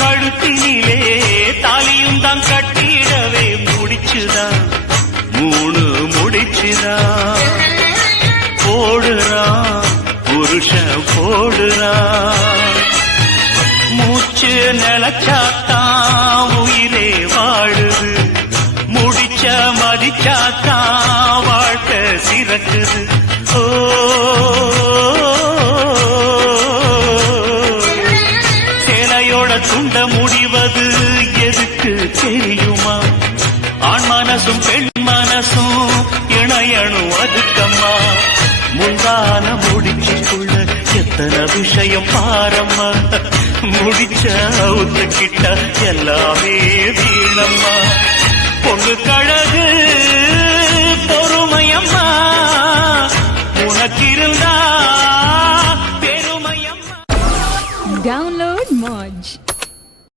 கழுத்தினிலே தாலியும் தான் கட்டிடவே முடிச்சுதான் 3 முடிச்சுதான் போடுறான் புருஷன் போடுறான் மூச்சு நிலச்சாத்தான் உயிரே வாழுது முடிச்ச மதிச்சாத்தான் வாழ்க்கை சிறக்குது சேலையோட துண்ட முடிவது எதுக்கு தெரியுமா ஆண் மனசும் பெண் மனசும் இணையணும் அதுக்கம்மா முந்தான முடிச்சுக்குள்ள எத்தனை விஷயம் பாரம்மா முடிச்ச அவுத்துக்கிட்ட எல்லாமே